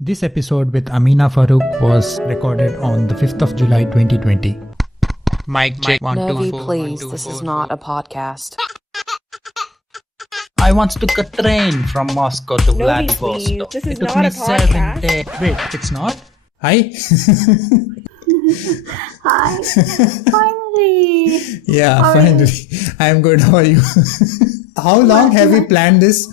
This episode with Amina Farooq was recorded on the 5th of July 2020. Mic check 1 Novi, 2 4 please, 1 2 this 4 is not a podcast. I want to take a train from Moscow to Novi, Vladivostok. please, this is It took not me a 7 podcast. days. Wait, it's not? Hi? Hi, finally. Yeah, How are you? finally. I'm good. How are you? How long have we planned this?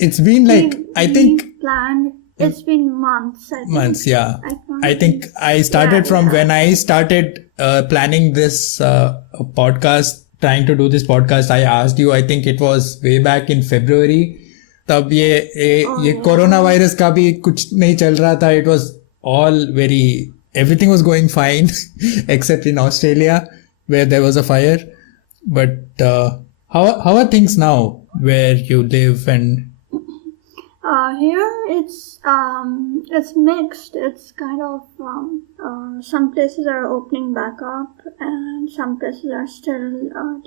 It's been like, I think We've planned. It's been months. I think. months, yeah. can't I think I started Yeah, from yeah. when I started planning this podcast, trying to do this podcast. I asked you, I think it was way back in February. तब ये corona virus का भी कुछ नहीं चल रहा था. It was all everything was going fine except in Australia where there was a fire. But how are things now where you live? And Here it's mixed. It's kind of some places are opening back up and some places are still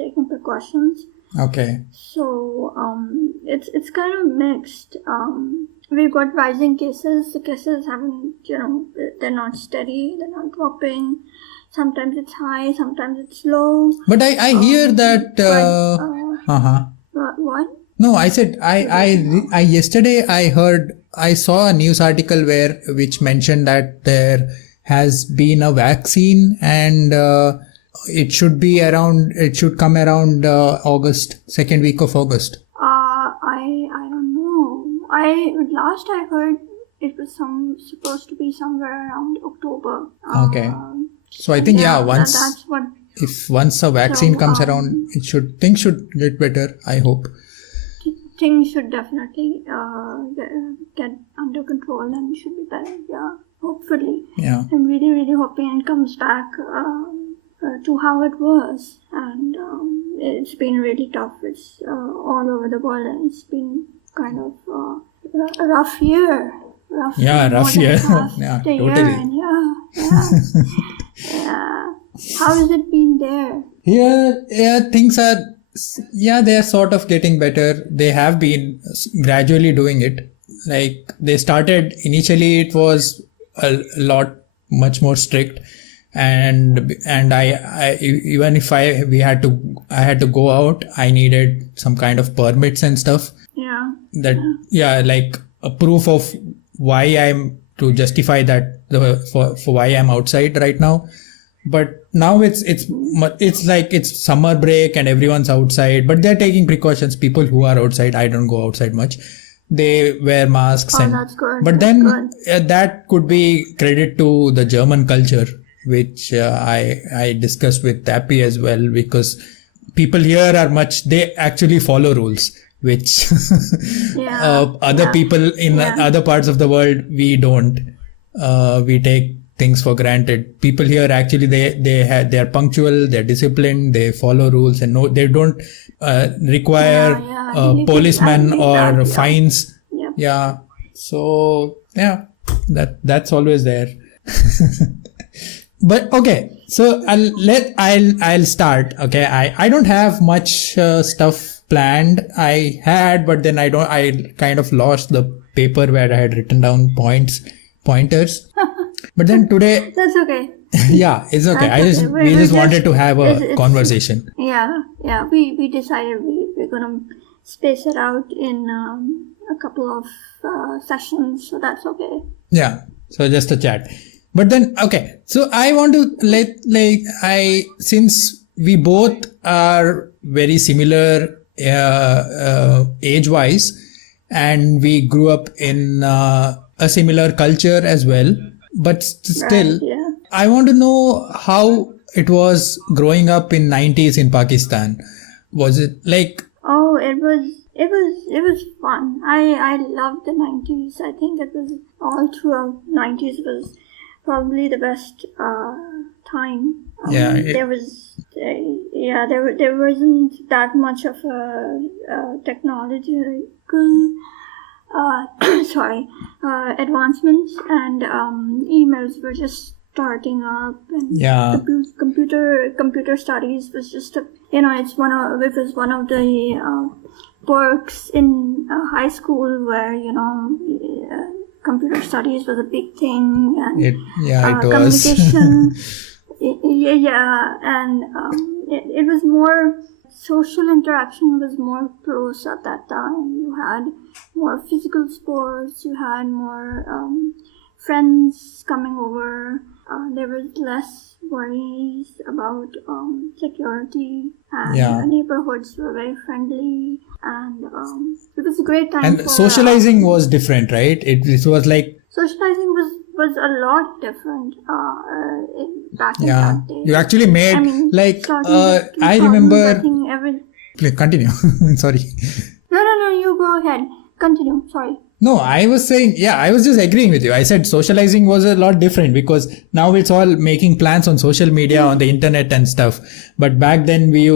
taking precautions. okay, So it's kind of mixed. We've got rising cases. The cases haven't, they're not steady. They're not dropping. Sometimes it's high. Sometimes it's low. but I hear that What? No, I said I yesterday I saw a news article which mentioned that there has been a vaccine and it should come around August, second week of August. I don't know. Last I heard it was supposed to be somewhere around October. Okay. So I think once that's what. once a vaccine So, comes around, things should get better, I hope. Things should definitely get under control and should be better. Yeah, hopefully. Yeah. I'm really, really hoping it comes back to how it was. And it's been really tough. It's all over the world, and it's been kind of a rough year. Rough Yeah, rough more than year. half Yeah, the totally. year, and yeah. How has it been there? Yeah, things are, they're sort of getting better. They have been gradually doing it. Like they started, initially it was a lot much more strict. And I even if I had to go out, I needed some kind of permits and stuff. Yeah. Like a proof of why I'm to justify that for why I'm outside right now. But now it's like it's summer break and everyone's outside, but they're taking precautions. People who are outside, I don't go outside much. They wear masks That's good. but That's then good. that could be credit to the German culture, which I discussed with Tappy as well, because people here they actually follow rules, which people in other parts of the world, we don't. We take things for granted. People here actually they're punctual, they're disciplined, they follow rules, and they don't require policemen or fines. Yep. Yeah. So that's always there. But okay, so I'll start. Okay, I don't have much stuff planned. I had, but then I kind of lost the paper where I had written down pointers. But then today, That's okay. yeah, it's okay. That's okay. We just wanted to have a conversation. Yeah. We decided we're gonna space it out in a couple of sessions, so that's okay. Yeah, so just a chat. But then, okay, so I want to since we both are very similar age-wise, and we grew up in a similar culture as well, but still, Right, yeah. I want to know how it was growing up in 90s in Pakistan. Was it like... Oh, it was fun. I loved the 90s. I think it was all throughout 90s was probably the best time. There wasn't that much of a technological advancements, and emails were just starting up, and computer studies was just it was one of the perks in high school where computer studies was a big thing, and It was. communication. And it was more, social interaction was more close at that time. You had more physical sports, you had more friends coming over, there was less worries about security, and neighborhoods were very friendly, and it was a great time. And socializing was different, right? It was like... Socializing was a lot different back in that day. You actually made, I remember... Please continue. Sorry. No, you go ahead. Continue, sorry. No, I was saying, I was just agreeing with you. I said socializing was a lot different because now it's all making plans on social media, on the internet and stuff. But back then we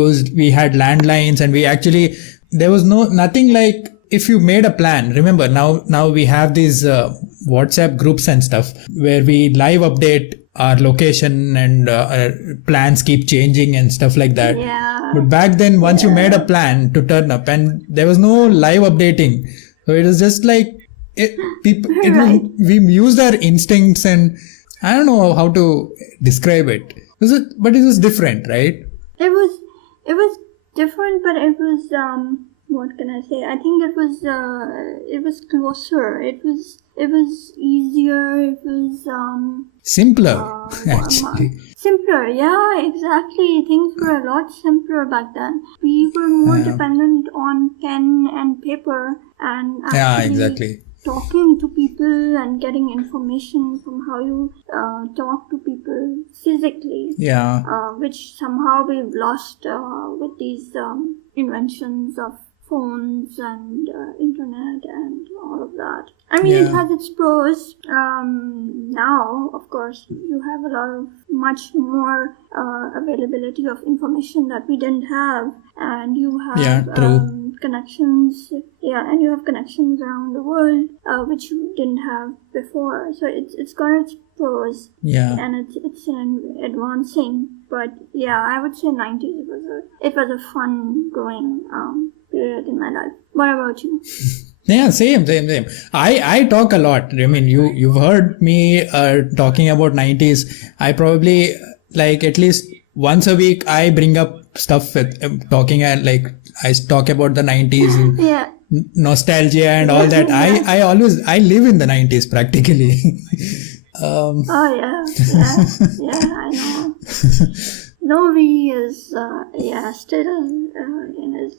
had landlines, and there was nothing like, if you made a plan, remember now we have these WhatsApp groups and stuff where we live update our location, and plans keep changing and stuff like that. Yeah. But back then, once you made a plan to turn up, and there was no live updating. So it was just like, we used our instincts, and I don't know how to describe it. But it was different, right? It was different, but it was, what can I say? I think it was closer. It was easier. It was simpler, actually. Simpler, yeah, exactly. Things were a lot simpler back then. We were more dependent on pen and paper, and exactly. Talking to people and getting information from how you talk to people physically. Which somehow we've lost with these inventions of phones and internet and all of that. I mean, it has its pros. Now, of course, you have much more availability of information that we didn't have, and you have connections. And you have connections around the world, which you didn't have before. So it's got its pros. And it's an advancing. But I would say 90s was a fun growing period in my life. What about you? Same. I talk a lot. I mean, you've heard me talking about 90s. I probably, like, at least once a week I bring up stuff with I talk about the 90s and nostalgia and all that. I live in the 90s practically. I know. Novi is still in his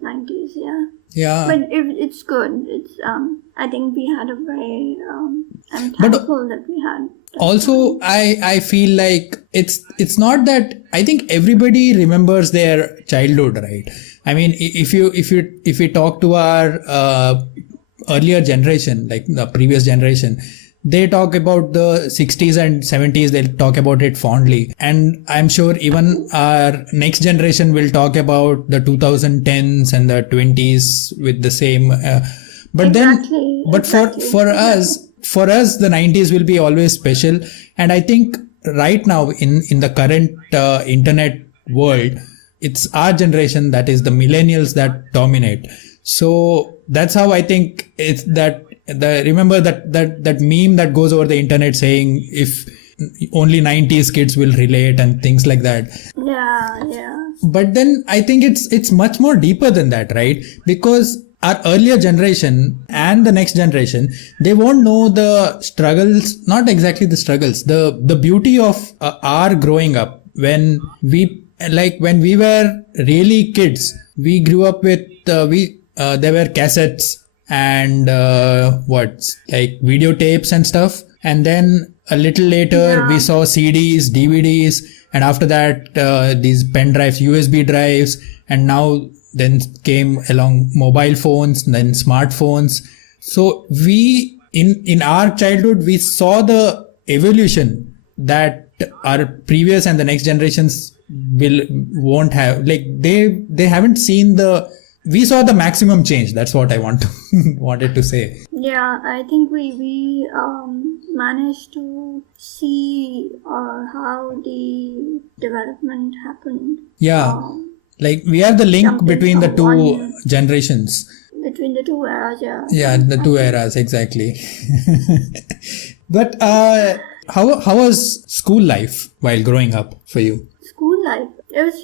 90s. But it's good. It's I think we had a very I'm thankful that we had. Also, I feel like it's not that, I think everybody remembers their childhood, right? I mean, if we talk to our earlier generation, like the previous generation, they talk about the 60s and 70s, they'll talk about it fondly. And I'm sure even our next generation will talk about the 2010s and the 20s with the same. For us, the 90s will be always special. And I think right now in the current internet world, it's our generation, that is the millennials, that dominate. So that's how I think it's that. Remember that meme that goes over the internet saying if only 90s kids will relate and things like that. But then I think it's much more deeper than that, right? Because our earlier generation and the next generation, they won't know the struggles, not exactly the struggles, the beauty of our growing up. When we were really kids, we grew up with there were cassettes and videotapes and stuff, and then a little later we saw CDs, DVDs, and after that these pen drives, USB drives, and now then came along mobile phones, then smartphones. So we in our childhood we saw the evolution that our previous and the next generations won't have. Like they haven't seen we saw the maximum change. That's what I wanted to say. I think we managed to see how the development happened. Like we are the link between the two generations. The between the two eras, yeah. Yeah, the two eras, exactly. But how was school life while growing up for you? School life, it was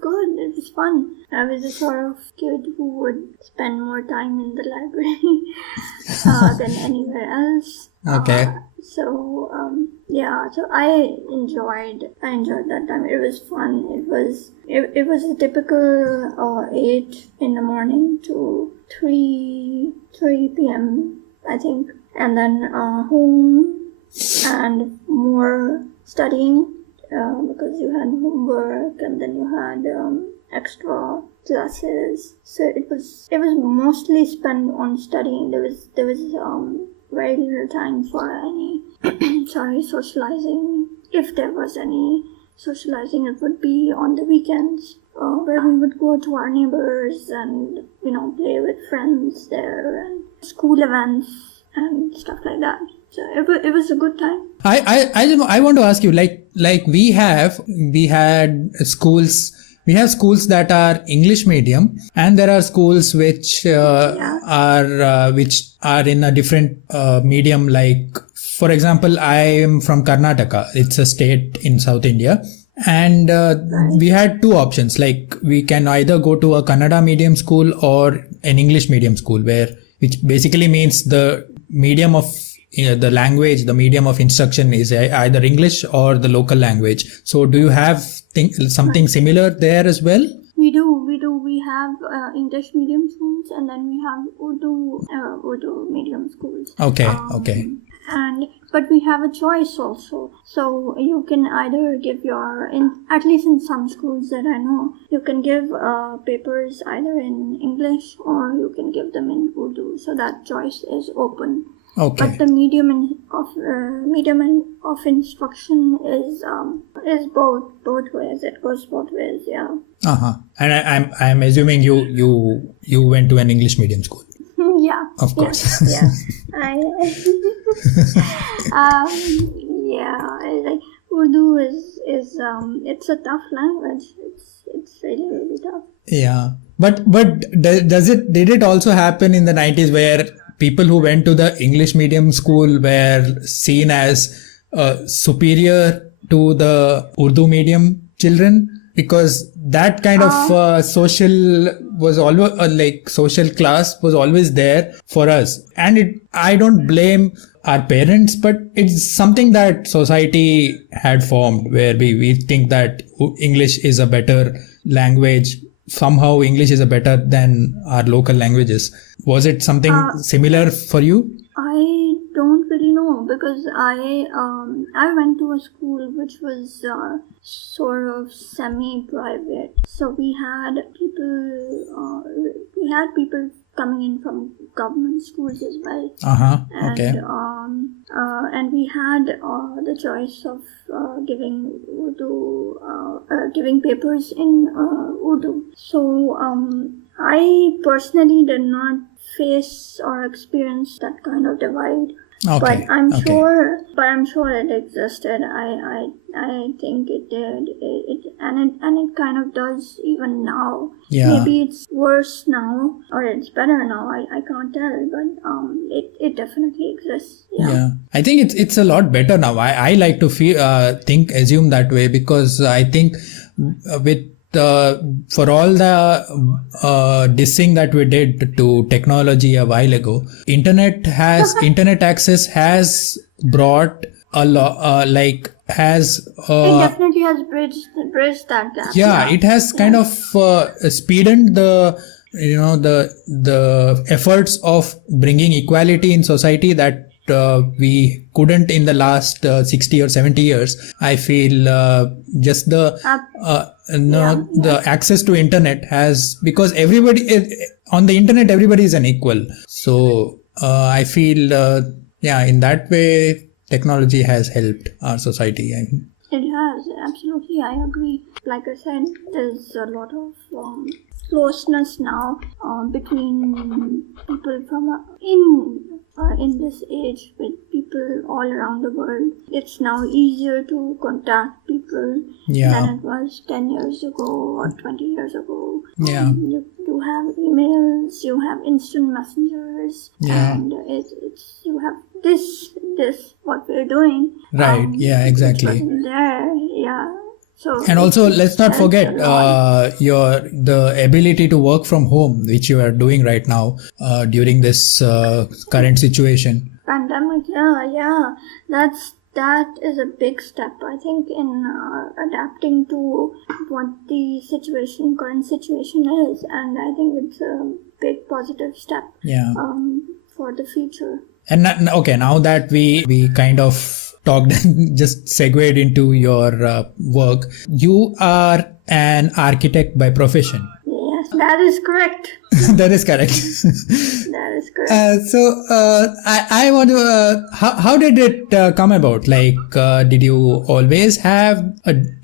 good. It was fun. I was the sort of kid who would spend more time in the library than anywhere else. Okay. So I enjoyed that time. It was fun. It was a typical 8 in the morning to 3 p.m. I think, and then home and more studying because you had homework and then you had extra classes. So it was mostly spent on studying. There was very little time for any socializing. If there was any socializing, it would be on the weekends where we would go to our neighbors and play with friends there, and school events and stuff like that. So it was a good time. I want to ask you, like we had schools. We have schools that are English medium, and there are schools which are in a different medium. Like, for example, I am from Karnataka. It's a state in South India, and we had two options. Like, we can either go to a Kannada medium school or an English medium school, which basically means the medium of the language, the medium of instruction is either English or the local language. So do you have something similar there as well? We do. We have English medium schools, and then we have Urdu medium schools. Okay. But we have a choice also. So you can either give at least in some schools that I know, you can give papers either in English or you can give them in Urdu. So that choice is open. Okay. But the medium of instruction is both ways. It goes both ways, yeah. And I'm assuming you went to an English medium school. Yeah. Of course. Yeah. Like Urdu is it's a tough language. It's really, really tough. Yeah. But did it also happen in the 90s where people who went to the English medium school were seen as superior to the Urdu medium children? Because that kind of social class was always there for us. And I don't blame our parents, but it's something that society had formed where we think that English is a better language. Somehow English is better than our local languages. Was it something similar for you? I don't really know, because I went to a school which was sort of semi-private. So we had people coming in from government schools as well. Okay. And we had the choice of giving papers in Urdu. So I personally did not face or experience that kind of divide. Okay. But I'm sure it existed. I think it did. And it kind of does even now. Yeah. Maybe it's worse now or it's better now. I can't tell, but it definitely exists. Yeah. I think it's a lot better now. I like to assume that way, because I think with for all the dissing that we did to technology a while ago, internet access has brought a lot, it definitely has bridged that gap. Yeah, it has kind of speeded the efforts of bringing equality in society that we couldn't in the last 60 or 70 years. I feel just the access to internet has, because everybody on the internet, everybody is an equal. So I feel in that way technology has helped our society. It has, absolutely, I agree. Like I said, there's a lot of closeness now between people from in this age with people all around the world. It's now easier to contact people than it was 10 years ago or 20 years ago. Yeah. You have emails, you have instant messengers, and it's you have this what we're doing. Right. Yeah. Exactly. Which wasn't there. Yeah. So and also, let's not forget the ability to work from home, which you are doing right now during this current situation. Pandemic, yeah. That is a big step, I think, in adapting to what the current situation is, and I think it's a big positive step. Yeah. For the future. And now that we kind of talked, just segued into your work, you are an architect by profession. Yes, that is correct. That is correct. That is correct. I want to. How did it come about? Like, did you always have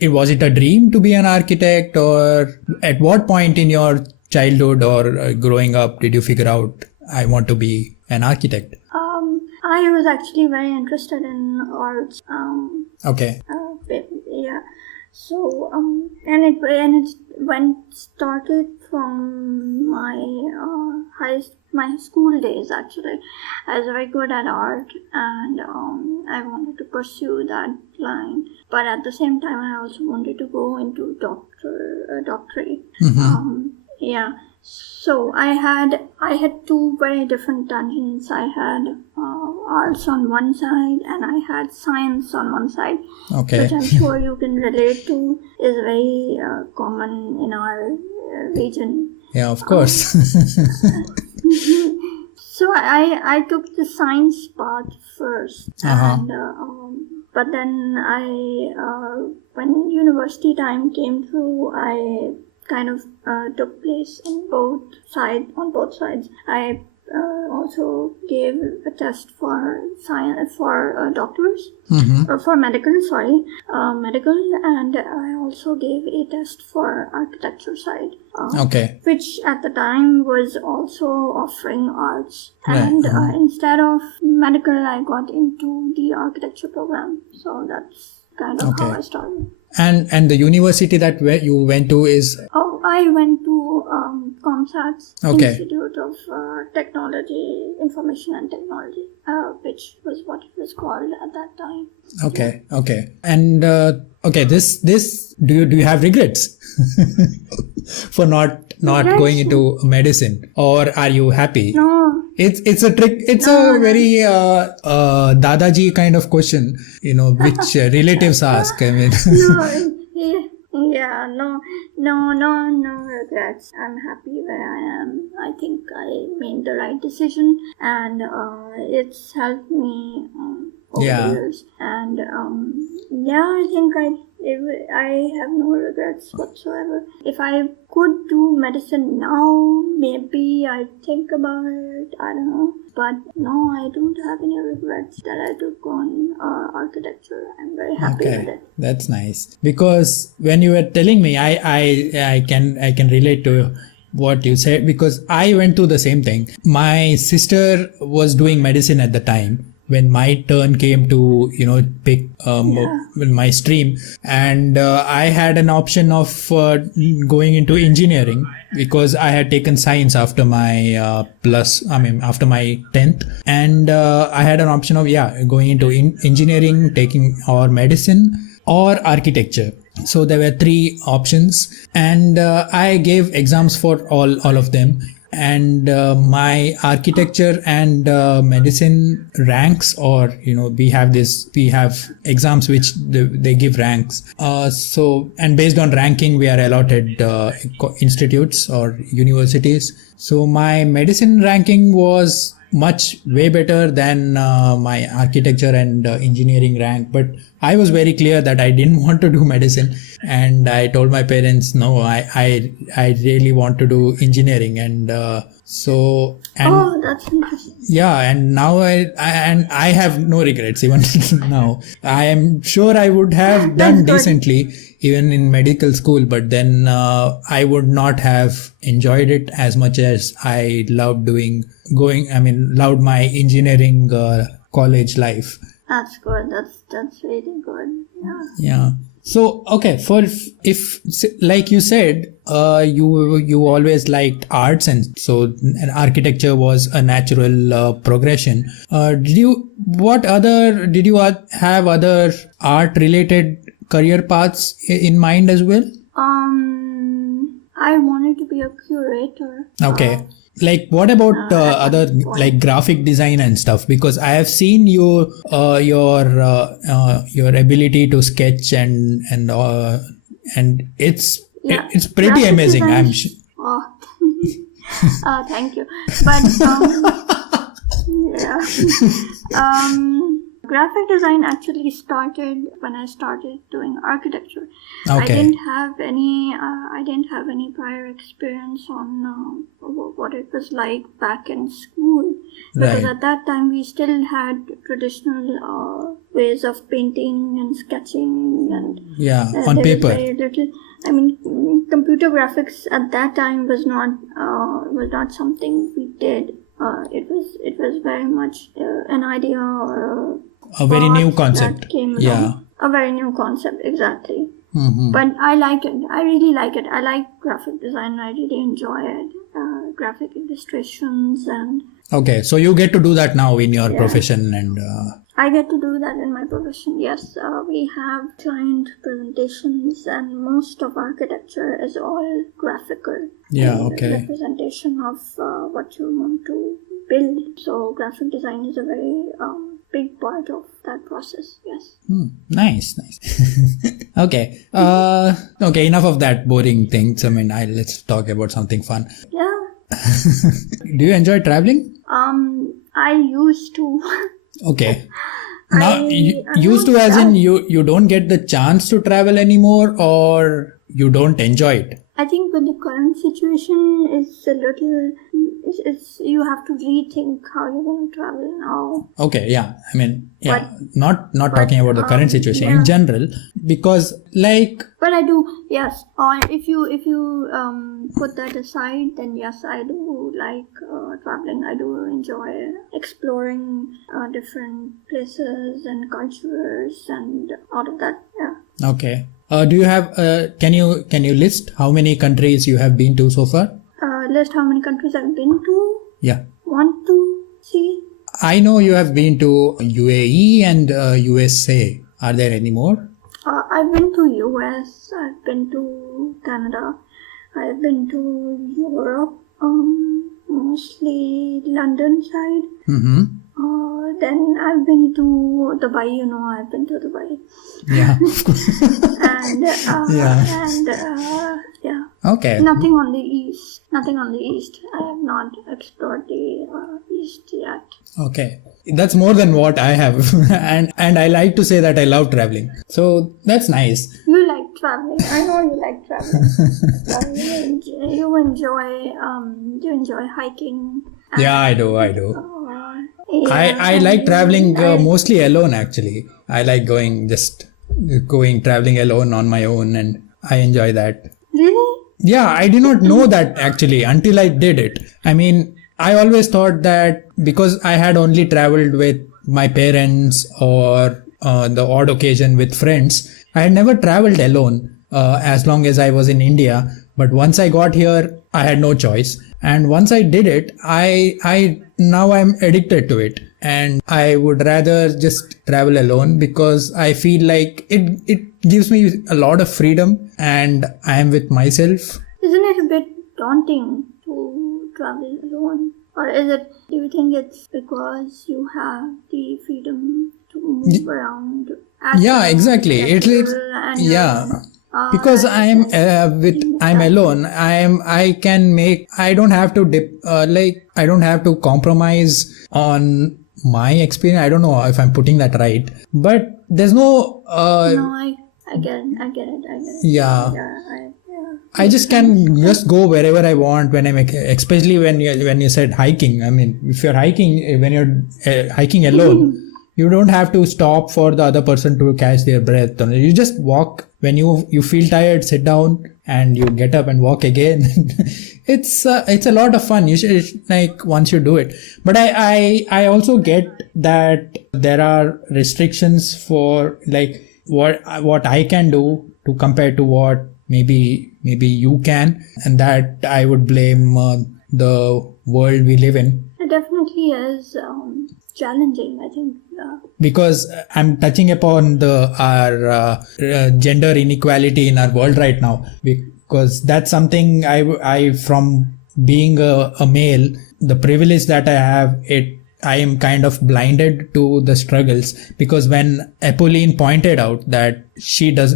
was it a dream to be an architect, or at what point in your childhood or growing up did you figure out I want to be an architect? I was actually very interested in arts. Okay. Yeah. So and it started from my school days. Actually, I was very good at art, and I wanted to pursue that line. But at the same time, I also wanted to go into doctorate. Mm-hmm. Yeah. So I had two very different tangents. I had arts on one side, and I had science on one side, okay. which I'm sure you can relate to, is very common in our region. Yeah, of course. So I took the science path first, and but then when university time came through, I kind of took place on both sides. I also gave a test for science for doctors, or for medical, and I also gave a test for architecture side. Okay. Which at the time was also offering arts, Right. and instead of medical, I got into the architecture program. So that's kind of how I started. And the university that you went to is? Oh, I went to ComSat's Institute of Technology, Information and Technology, which was what it was called at that time. Okay, okay. And this do you have regrets for not going into medicine, or are you happy? No. It's a trick. It's a very Dadaji kind of question, which relatives ask. I mean, no regrets. I'm happy where I am. I think I made the right decision, and it's helped me over the years. And I think I have no regrets whatsoever. If I could do medicine now, maybe I'd think about it. I don't know. But no, I don't have any regrets that I took on architecture. I'm very happy with it. That's nice. Because when you were telling me, I can relate to what you said, because I went through the same thing. My sister was doing medicine at the time when my turn came to pick my stream, and I had an option of going into engineering, because I had taken science after my after my 10th, and I had an option of going into engineering, taking or medicine or architecture. So there were 3 options, and I gave exams for all of them. And my architecture and medicine ranks, or we have exams which they give ranks. And based on ranking, we are allotted institutes or universities. So my medicine ranking was way better than my architecture and engineering rank, but I was very clear that I didn't want to do medicine, and I told my parents, no, I really want to do engineering, and that's interesting. Yeah, and now I have no regrets even now. I am sure I would have done decently even in medical school, but then I would not have enjoyed it as much as I loved loved my engineering college life. That's good. That's really good. Yeah. Yeah. So, okay, if like you said, you always liked arts, and so and architecture was a natural progression. Did you have other art related career paths in mind as well? I wanted to be a curator. Okay. Like, what about other like graphic design and stuff? Because I have seen your ability to sketch and it's pretty Graphic amazing. design- I'm sure. Oh, thank you. But yeah, graphic design actually started when I started doing architecture. I Okay. didn't have any prior experience on what it was like back in school, because Right. at that time we still had traditional ways of painting and sketching, and Yeah, on there was paper. very little. I mean, computer graphics at that time was not something we did. It was very much an idea or A very new thought concept. that came Yeah. along. A very new concept, exactly. Mm-hmm. But I like it. I really like it. I like graphic design. I really enjoy it. Graphic illustrations, and Okay, so you get to do that now in your profession, and I get to do that in my profession. Yes, we have client presentations, and most of architecture is all graphical. Yeah, and okay. Representation of what you want to build. So graphic design is a very big part of that process. Yes. nice. Okay. Okay. Enough of that boring things. I mean, let's talk about something fun. Yeah. Do you enjoy traveling? I used to. Okay. Now, I used to don't as in you don't get the chance to travel anymore, or you don't enjoy it? I think with the current situation, it's a little. It's you have to rethink how you're going to travel now. Okay, yeah. I mean, yeah. Not talking about the current situation yeah. in general, because like. But I do, yes. Or if you put that aside, then yes, I do like traveling. I do enjoy exploring different places and cultures and all of that. Yeah. Okay. Do you have? Can you list how many countries you have been to so far? List how many countries I've been to. Yeah. 1, 2, 3. I know you have been to UAE and USA. Are there any more? I've been to US. I've been to Canada. I've been to Europe. Mostly London side. Mm-hmm. Then I've been to Dubai. I've been to Dubai. Yeah. And yeah. Okay. Nothing on the east. I have not explored the east yet. Okay. That's more than what I have. and I like to say that I love traveling. So that's nice. You like traveling. I know you like traveling. You enjoy hiking. Yeah, I do. Yeah, I like traveling mostly alone actually. I like traveling alone on my own, and I enjoy that. Really? Yeah, I did not know that actually until I did it. I mean, I always thought that because I had only traveled with my parents or the odd occasion with friends, I had never traveled alone as long as I was in India. But once I got here, I had no choice. And once I did it, now I'm addicted to it. And I would rather just travel alone because I feel like it gives me a lot of freedom and I am with myself. Isn't it a bit daunting to travel alone? Or do you think it's because you have the freedom to move around? Yeah, exactly. Because I'm alone. I don't have to I don't have to compromise on my experience. I don't know if I'm putting that right, but there's no. No, I get it. Yeah. Yeah. I just can just go wherever I want when especially when you said hiking. I mean, if you're hiking, when you're hiking alone, you don't have to stop for the other person to catch their breath. You just walk. When you feel tired, sit down and you get up and walk again. it's a lot of fun. You should, like, once you do it. But I also get that there are restrictions for like what I can do to compare to what maybe you can, and that I would blame the world we live in. It definitely is challenging, I think. Because I'm touching upon our gender inequality in our world right now, because that's something I from being a male, the privilege that I have, I am kind of blinded to the struggles, because when Apolline pointed out that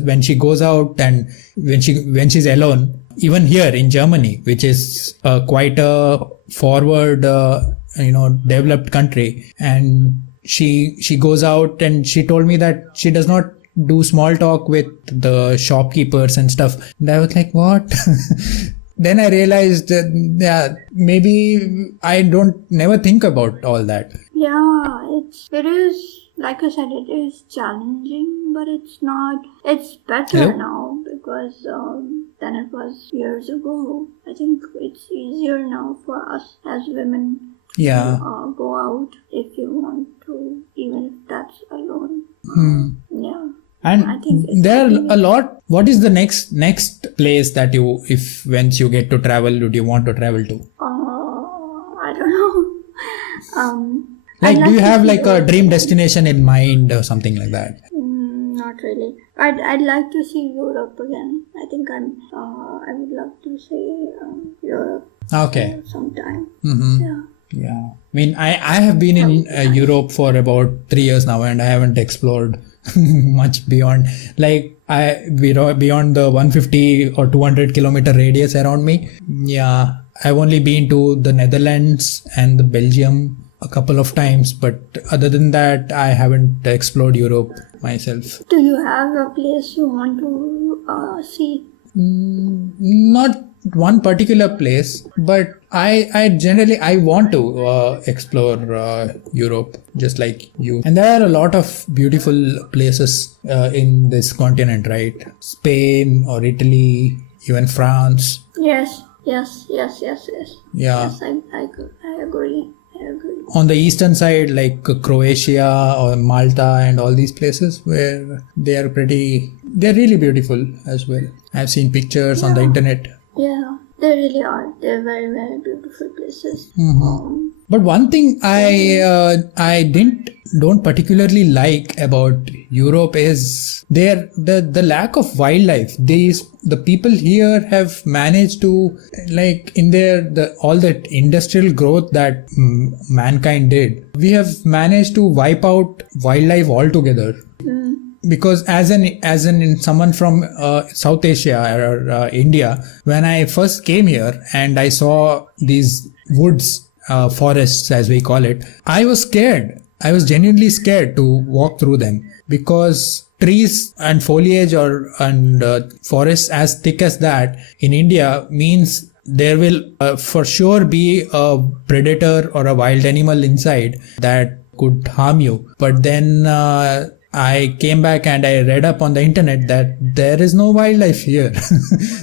when she goes out and when she's alone, even here in Germany, which is quite a forward developed country, and she goes out and she told me that she does not do small talk with the shopkeepers and stuff. And I was like, what? Then I realized that maybe I never think about all that. Yeah, it is, like I said, it is challenging, but it's better now, because than it was years ago. I think it's easier now for us as women to go out if you want to, even if that's alone. Yeah. And I think there are a lot. What is the next place that once you get to travel, would you want to travel to? I don't know. Do you have like a dream destination in mind or something like that? Not really. I'd like to see Europe again. I think I would love to see Europe. Okay. Sometime. Mm-hmm. Yeah. I mean, I have been in Europe for about 3 years now, and I haven't explored much beyond beyond the 150 or 200 kilometer radius around me. Yeah. I've only been to the Netherlands and the Belgium a couple of times, but other than that, I haven't explored Europe myself. Do you have a place you want to see? Not one particular place, but I generally want to explore Europe, just like you. And there are a lot of beautiful places in this continent, right? Spain or Italy, even France. Yes. Yeah. Yes, I agree. On the eastern side, like Croatia or Malta and all these places, where they're really beautiful as well. I've seen pictures on the internet. Yeah, they really are. They're very, very beautiful places. Mm-hmm. But one thing I don't particularly like about Europe is the lack of wildlife. The people here have managed to, like, in all that industrial growth that mankind did, we have managed to wipe out wildlife altogether. Because as in someone from South Asia or India, when I first came here and I saw these woods, forests as we call it, I was scared. I was genuinely scared to walk through them, because trees and foliage and forests as thick as that in India means there will for sure be a predator or a wild animal inside that could harm you. But then I came back and I read up on the internet that there is no wildlife here.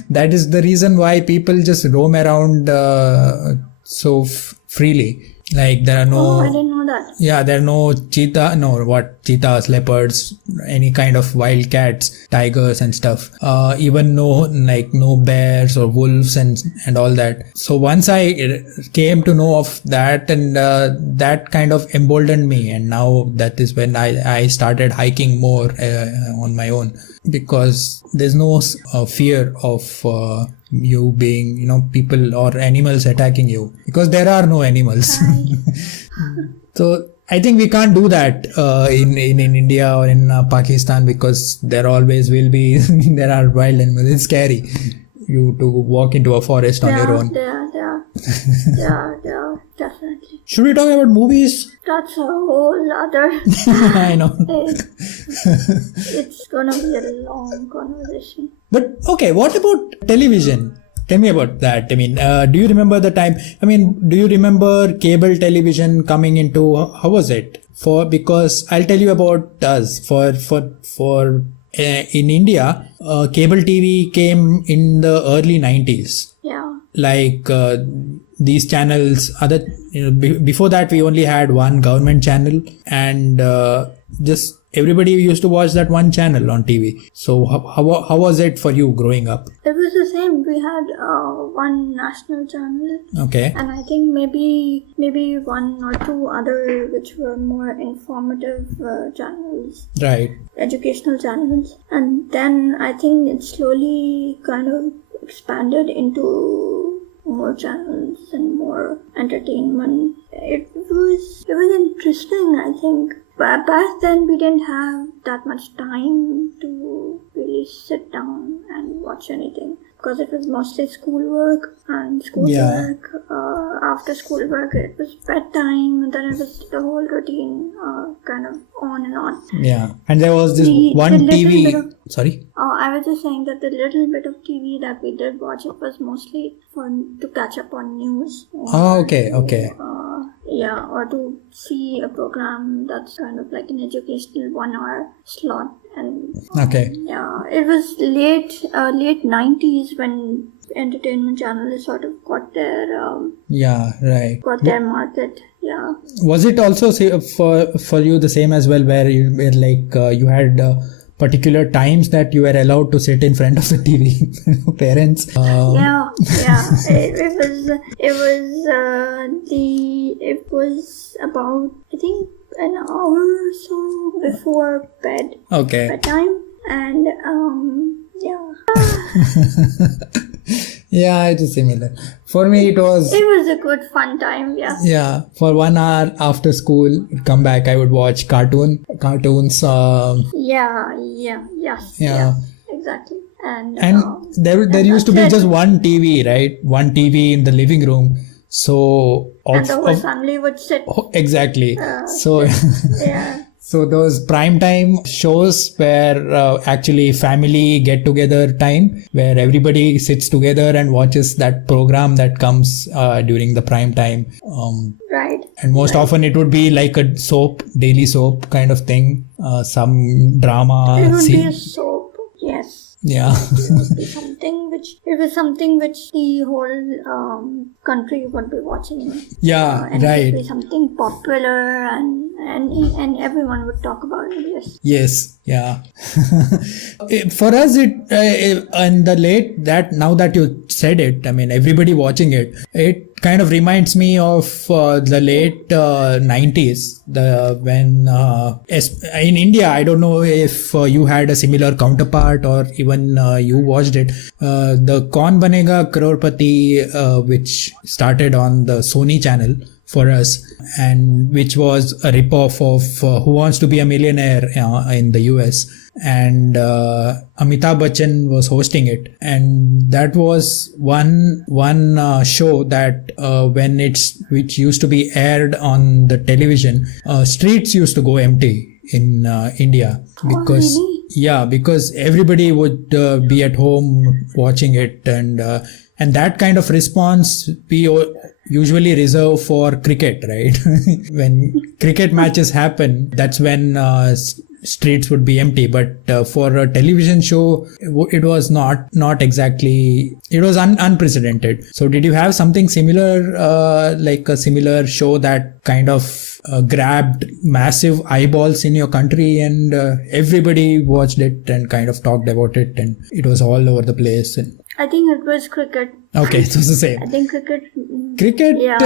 That is the reason why people just roam around so freely. Like there are no... I didn't know that. Yeah, there are no cheetahs, leopards, any kind of wild cats, tigers and stuff. Even no bears or wolves and all that. So once I came to know of that, and that kind of emboldened me, and now that is when I started hiking more on my own, because there's no fear of you being, people or animals attacking you, because there are no animals. So I think we can't do that in India or in Pakistan, because there always will be there are wild animals. It's scary you to walk into a forest on your own. Yeah, definitely. Should we talk about movies? That's a whole other... I know. It's gonna be a long conversation. But okay, what about television? Tell me about that. I mean, do you remember the time? I mean, do you remember cable television coming into? How was it? Because I'll tell you about us. In India, cable TV came in the early 90s. Yeah. like these channels, before that we only had one government channel, and just everybody used to watch that one channel on TV. So how was it for you growing up? It was the same. We had one national channel. Okay. And I think maybe one or two other which were more informative channels. Right. Educational channels. And then I think it slowly kind of expanded into more channels and more entertainment. It was interesting, I think. But back then we didn't have that much time to really sit down and watch anything, because it was mostly schoolwork and schoolwork. After schoolwork it was bedtime, and then it was the whole routine kind of on and on. Yeah. And there was this one TV. Sorry? I was just saying that the little bit of TV that we did watch, it was mostly to catch up on news. Okay. Or to see a program that's kind of like an educational 1 hour slot. And it was late 90s when entertainment channels sort of got their got their market. Yeah. Was it also for you the same as well, where you were like you had particular times that you were allowed to sit in front of the TV? Parents. It was about, I think, an hour or so before bedtime, and yeah, it is similar. For me, it was a good fun time. Yeah. For 1 hour after school, come back, I would watch cartoons. Exactly. And there used to be just one TV, right? One TV in the living room. So and the whole family would sit. Exactly. Yeah. So those primetime shows were actually family get-together time, where everybody sits together and watches that program that comes during the prime time. Right. And most often it would be like a daily soap kind of thing. Some drama. It would be a soap, yes. Yeah. It was something which the whole country would be watching. Yeah, and right. It would be something popular, and everyone would talk about it. Yes. Yeah. For us, and the late that now that you said it, I mean, everybody watching it, it kind of reminds me of the late 90s, when in India, I don't know if you had a similar counterpart or even you watched it, the Kaun Banega Crorepati, which started on the Sony channel for us, and which was a ripoff of Who Wants to Be a Millionaire in the US. And Amitabh Bachchan was hosting it, and that was one show that which used to be aired on the television. Streets used to go empty in India because because everybody would be at home watching it, and that kind of response we usually reserve for cricket, right? When cricket matches happen, that's when streets would be empty. But for a television show, it was not exactly, it was unprecedented. So did you have something similar, like a similar show that kind of grabbed massive eyeballs in your country, and everybody watched it and kind of talked about it, and it was all over the place? And I think it was cricket. Okay, it was the same. I think cricket. Yeah,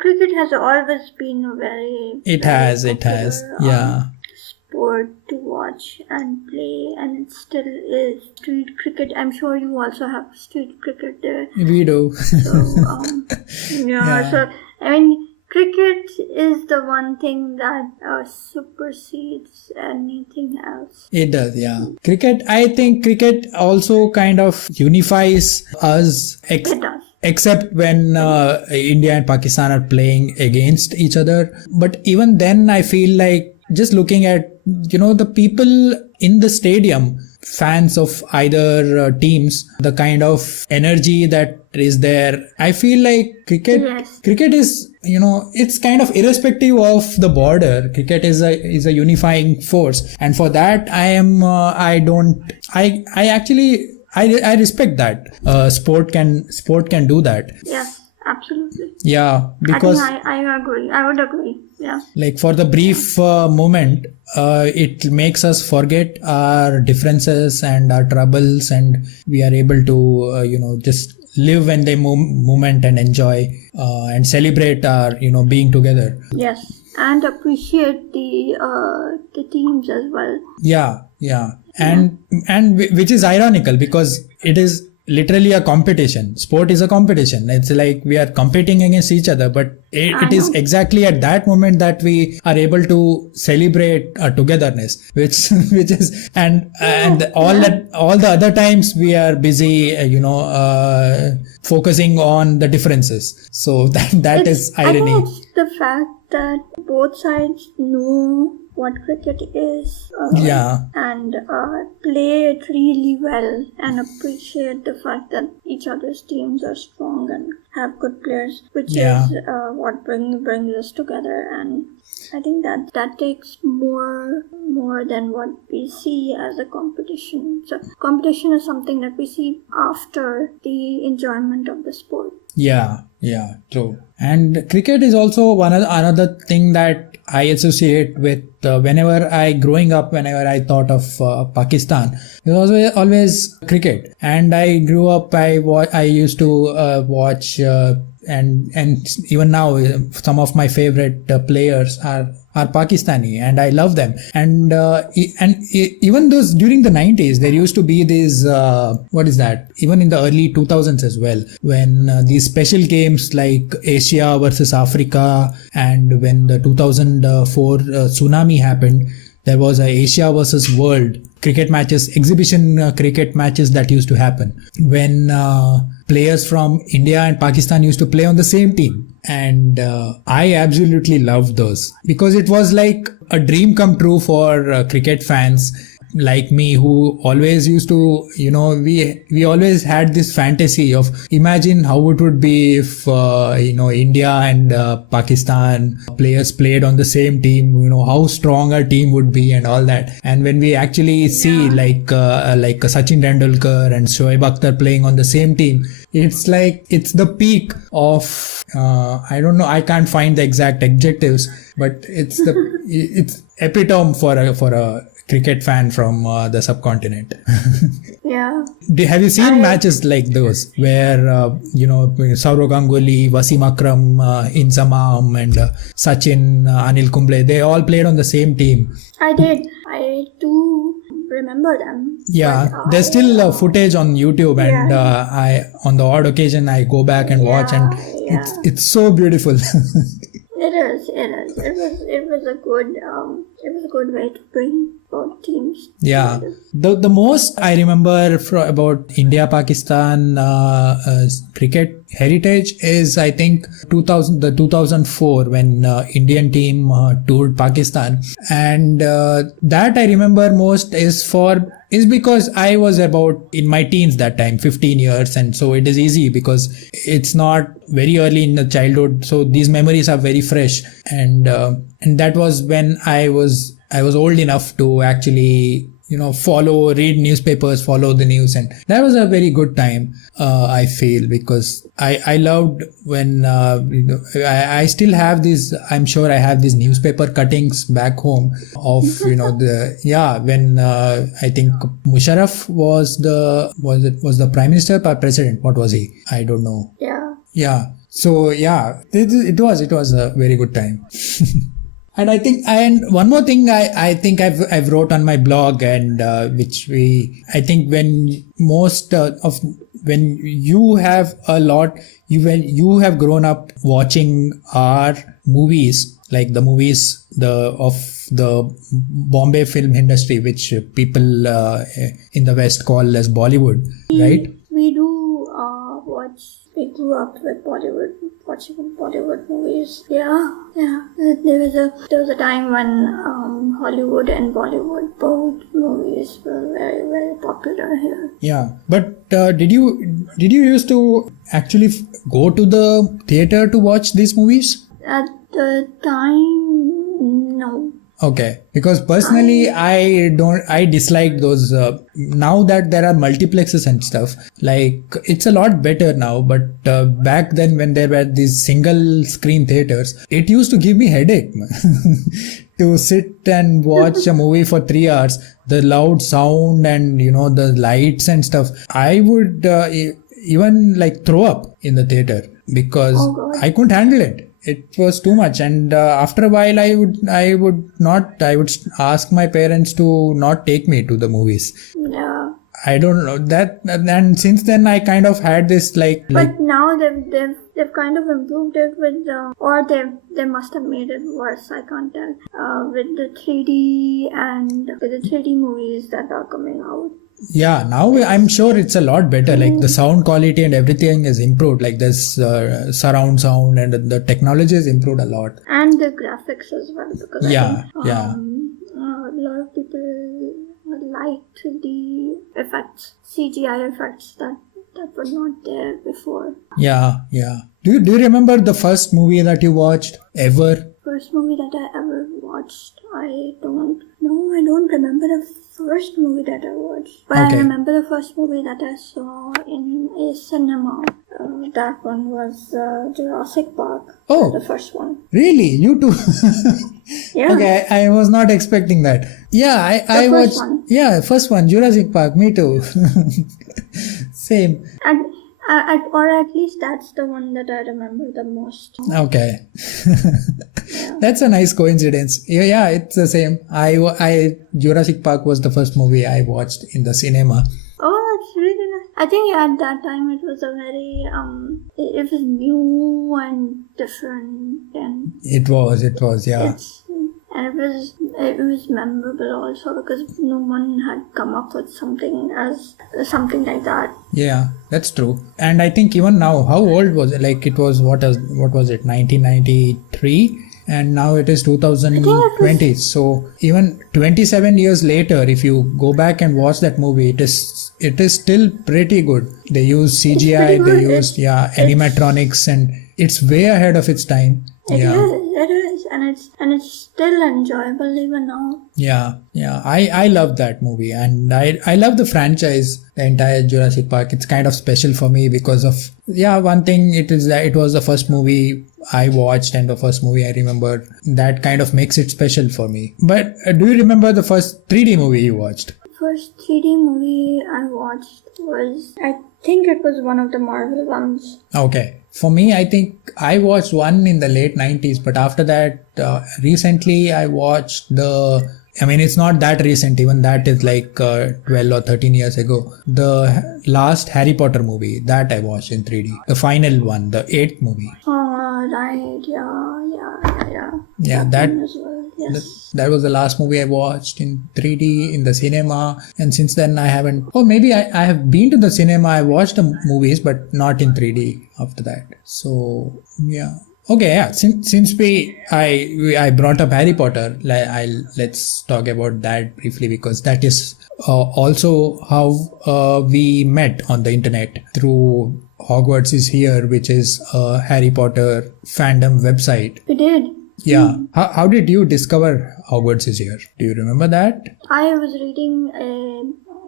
cricket has always been a very. It has. Yeah. Sport to watch and play, and it still is. Street cricket. I'm sure you also have street cricket there. We do. So yeah. So I mean, cricket is the one thing that supersedes anything else. It does, yeah. Cricket, I think cricket also kind of unifies us. It does. Except when India and Pakistan are playing against each other. But even then, I feel like just looking at, the people in the stadium, fans of either teams, the kind of energy that is there, I feel like cricket is, it's kind of irrespective of the border. Cricket is a unifying force, and for that I actually I respect that. Sport can do that. Yes, absolutely. Yeah, because I agree. I would agree. Yeah. like for the brief moment, it makes us forget our differences and our troubles, and we are able to just live in the moment and enjoy and celebrate our being together. Yes, and appreciate the teams as well. Yeah, and which is ironical because it is literally a competition. Sport is a competition. It's like we are competing against each other, but it is exactly at that moment that we are able to celebrate togetherness, which is and all the other times we are busy focusing on the differences. So that is irony. I think it's the fact that both sides know what cricket is and play it really well and appreciate the fact that each other's teams are strong and have good players, which is what brings us together. And I think that takes more than what we see as a competition. So competition is something that we see after the enjoyment of the sport. Yeah, true. And cricket is also another thing that I associate with whenever I thought of Pakistan. It was always cricket. And I grew up, I used to watch and even now some of my favorite players are Pakistani, and I love them. And even those during the 90s, there used to be these even in the early 2000s as well, when these special games like Asia versus Africa, and when the 2004 tsunami happened, there was a Asia versus World cricket matches, exhibition cricket matches that used to happen when players from India and Pakistan used to play on the same team. And I absolutely loved those because it was like a dream come true for cricket fans like me, who always used to, we always had this fantasy of imagine how it would be if, India and Pakistan players played on the same team, how strong our team would be and all that. And when we actually see like Sachin Tendulkar and Shoaib Akhtar playing on the same team, it's like, it's the peak of, I don't know, I can't find the exact adjectives, but it's epitome for a cricket fan from the subcontinent. Yeah. Have you seen matches like those where Sourav Ganguly, Wasim Akram, Inzamam and Sachin, Anil Kumble, they all played on the same team? I did. I do remember them. Yeah, there's still footage on YouTube, and I on the odd occasion I go back and watch, and it's so beautiful. It is. It was a good way to bring both teams. Yeah. The most I remember about India-Pakistan cricket heritage is, I think, 2004 when Indian team toured Pakistan, and that I remember most is because I was about in my teens that time, 15 years, and so it is easy because it's not very early in the childhood, so these memories are very fresh, and that was when I was old enough to actually read newspapers, follow the news, and that was a very good time, I feel, because I loved when I still have these, I'm sure I have these newspaper cuttings back home of when I think Musharraf was the Prime Minister or President, what was he? I don't know. Yeah. So it was a very good time. And I think, and one more thing I think I've wrote on my blog, and I think when you have when you have grown up watching our movies, like the movies of the Bombay film industry, which people in the West call as Bollywood, right? We do watch. We grew up with watching Bollywood movies. Yeah. There was a time when Hollywood and Bollywood, both movies were very, very popular here. Yeah, but did you used to actually go to the theater to watch these movies? At the time, no. Okay, because personally I dislike those now that there are multiplexes and stuff, like it's a lot better now, but back then when there were these single screen theaters, it used to give me headache to sit and watch a movie for 3 hours, the loud sound and the lights and stuff. I would even like throw up in the theater because I couldn't handle it. It was too much, and after a while I would ask my parents to not take me to the movies. Yeah. I don't know that, and since then I kind of had this But now they've kind of improved it with or they must have made it worse. I can't tell with the 3D and with the 3D movies that are coming out. Yeah, now I'm sure it's a lot better. Like the sound quality and everything is improved. Like there's surround sound and the technology has improved a lot. And the graphics as well, because yeah, I think, a lot of people liked the effects, CGI effects that were not there before. Yeah. Do you remember the first movie that you watched ever? First movie that I ever watched, I don't remember the first movie that I watched, but Okay. I remember the first movie that I saw in a cinema. That one was Jurassic Park. Oh. The first one. Really? You too? Yeah. Okay, I was not expecting that. Yeah, I watched. First one. Yeah, first one, Jurassic Park. Me too. Same. And or at least that's the one that I remember the most. Okay. Yeah. That's a nice coincidence. Yeah, it's the same. Jurassic Park was the first movie I watched in the cinema. Oh, that's really nice. I think at that time it was a very it was new and different, and It was, yeah. And it was memorable also because no one had come up with something like that. Yeah, that's true. And I think even now, how old was it? Like it was what was it? 1993, and now it is 2020. So even 27 years later, if you go back and watch that movie, it is still pretty good. They use CGI, they used animatronics, and it's way ahead of its time. It is, and it's still enjoyable even now. Yeah. I love that movie, and I love the franchise, the entire Jurassic Park. It's kind of special for me because of one thing. It is that it was the first movie I watched and the first movie I remember. That kind of makes it special for me. But do you remember the first 3D movie you watched? First 3D movie I watched was, I think it was one of the Marvel ones. Okay. For me, I think I watched one in the late 90s, but after that, recently I watched it's not that recent, even that is like 12 or 13 years ago. The last Harry Potter movie, that I watched in 3D. The final one, the 8th movie. Oh, right, yeah. Yeah, that one as well. Yes. That was the last movie I watched in 3D in the cinema, and since then I haven't. Or maybe I have been to the cinema. I watched the movies, but not in 3D after that. So yeah. Okay, yeah. Since I brought up Harry Potter, let's talk about that briefly because that is also how we met on the internet through Hogwarts is Here, which is a Harry Potter fandom website. We did. Yeah. How did you discover Hogwarts is Here? Do you remember that? I was reading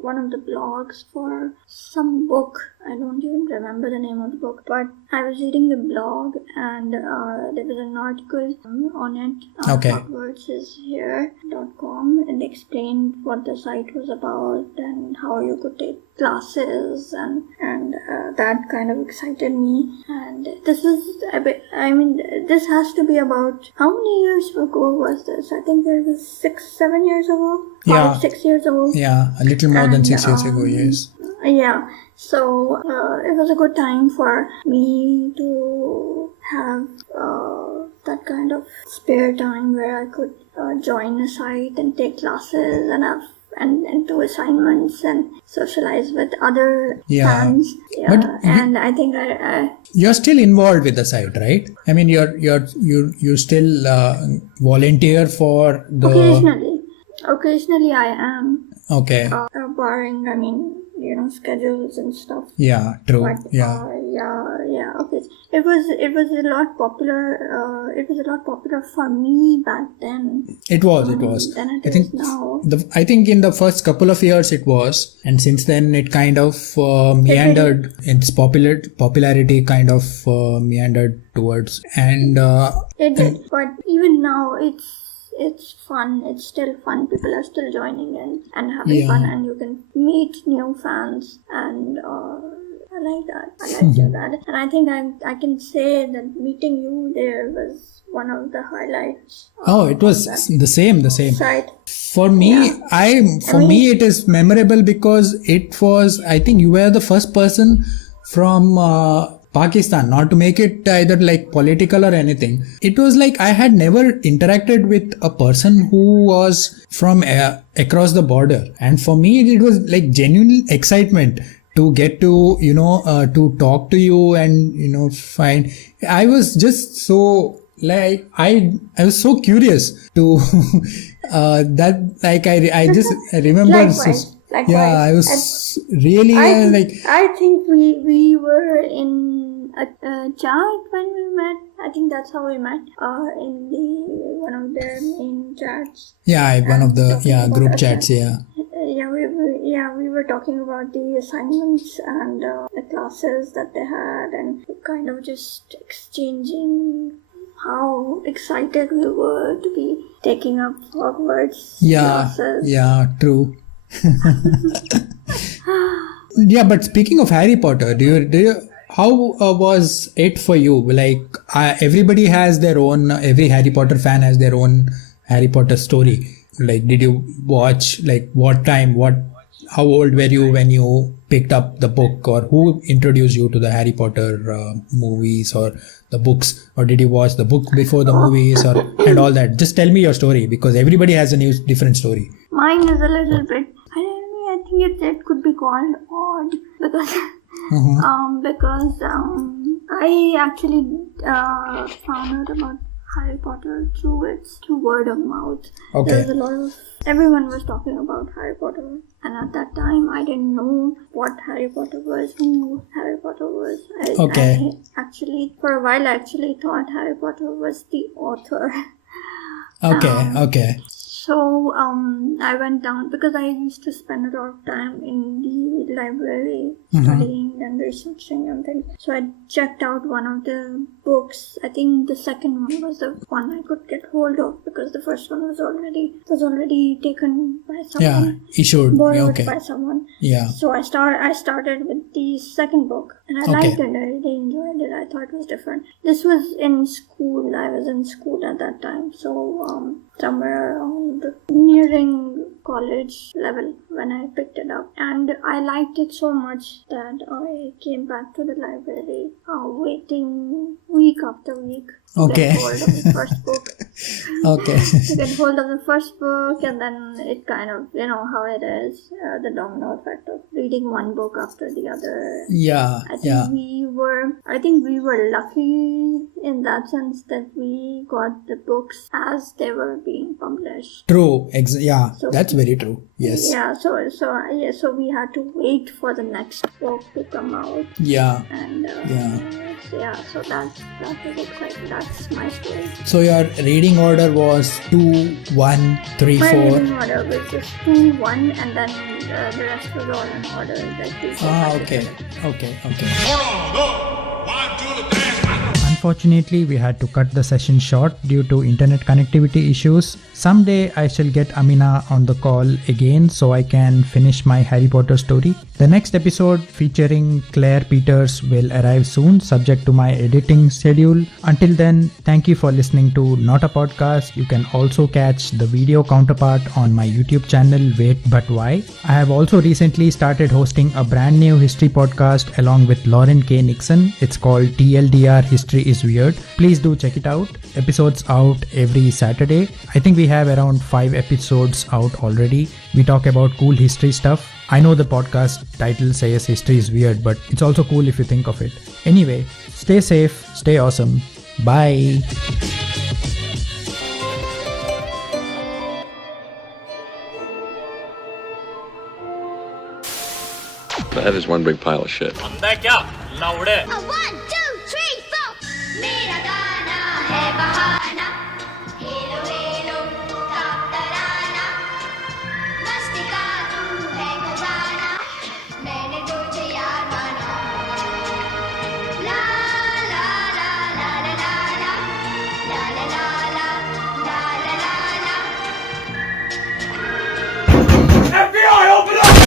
one of the blogs for some book. I don't even remember the name of the book, but I was reading the blog and there was an article on it. Okay. Hogwartsishere.com, and explained what the site was about and how you could take classes, and that kind of excited me. And this was this has to be about, how many years ago was this? I think it was 6-7 years ago. 5-6 years ago. Yeah, a little more than 6 years ago, yes. Yeah, so it was a good time for me to have that kind of spare time where I could join a site and take classes and do assignments and socialize with other fans. Yeah, but and I think you're still involved with the site, right? I mean, you still volunteer for the. Occasionally I am. Okay. Barring, schedules and stuff. Yeah, true. But, yeah. Yeah. Okay. It was a lot popular. It was a lot popular for me back then. It was. Than it I is think now. I think in the first couple of years it was, and since then it kind of meandered. Its popularity kind of meandered towards, and It did, but even now it's fun. It's still fun. People are still joining in and having fun, and you can meet new fans, and I like that. I like that, and I think I can say that meeting you there was one of the highlights. It was the same. Right. For me, me it is memorable because it was. I think you were the first person from Pakistan, not to make it either like political or anything. It was like I had never interacted with a person who was from across the border, and for me it was like genuine excitement to get to to talk to you and find. I was just so like I was so curious to that like I just remember. Likewise. Yeah, I was really I think we were in a chat when we met. I think that's how we met. In one of their main chats. Yeah, one of the group chats. We were talking about the assignments and the classes that they had, and kind of just exchanging how excited we were to be taking up Hogwarts classes. Yeah, true. Yeah, but speaking of Harry Potter, do you how was it for you? Like everybody has their own. Every Harry Potter fan has their own Harry Potter story. Like, did you watch? Like, what time? How old were you when you picked up the book, or who introduced you to the Harry Potter movies or the books, or did you watch the book before the movies and all that? Just tell me your story, because everybody has a different story. Mine is a little bit. I think it could be called odd because I actually found out about Harry Potter through word of mouth. Okay. There was a lot of everyone was talking about Harry Potter, and at that time I didn't know what Harry Potter was, who Harry Potter was. I actually for a while I actually thought Harry Potter was the author. Okay. So I went down because I used to spend a lot of time in the library studying and researching and things. So I checked out one of the books. I think the second one was the one I could get hold of, because the first one was already taken by someone. Yeah, issued. Borrowed by someone. Yeah. So I started with the second book, and I liked it. I really enjoyed it. I thought it was different. This was in school. I was in school at that time. So somewhere around nearing college level when I picked it up, and I liked it so much that I came back to the library, waiting week after week to get hold of the first book. To get hold of the first book, and then it kind of, how it is, the domino effect of reading one book after the other. I think we were lucky in that sense that we got the books as they were being published. True. So, that's very true. Yes. Yeah. So we had to wait for the next book to come out. Yeah. And so that was exciting. That's my story. So your reading order was 2, 1, 3, 4. My reading order was just 2, 1, and then the rest was all in order. Okay. Hold on, 1, 2, 3. Unfortunately, we had to cut the session short due to internet connectivity issues. Someday I shall get Amina on the call again so I can finish my Harry Potter story. The next episode featuring Claire Peters will arrive soon, subject to my editing schedule. Until then, thank you for listening to Not a Podcast. You can also catch the video counterpart on my YouTube channel, Wait But Why. I have also recently started hosting a brand new history podcast along with Lauren K. Nixon. It's called TLDR History is Weird. Please do check it out. Episodes out every Saturday. I think we have around 5 episodes out already. We talk about cool history stuff. I know the podcast title says history is weird, but it's also cool if you think of it. Anyway, stay safe, stay awesome. Bye. That is one big pile of shit. I'm back up. नावडे A 1, 2,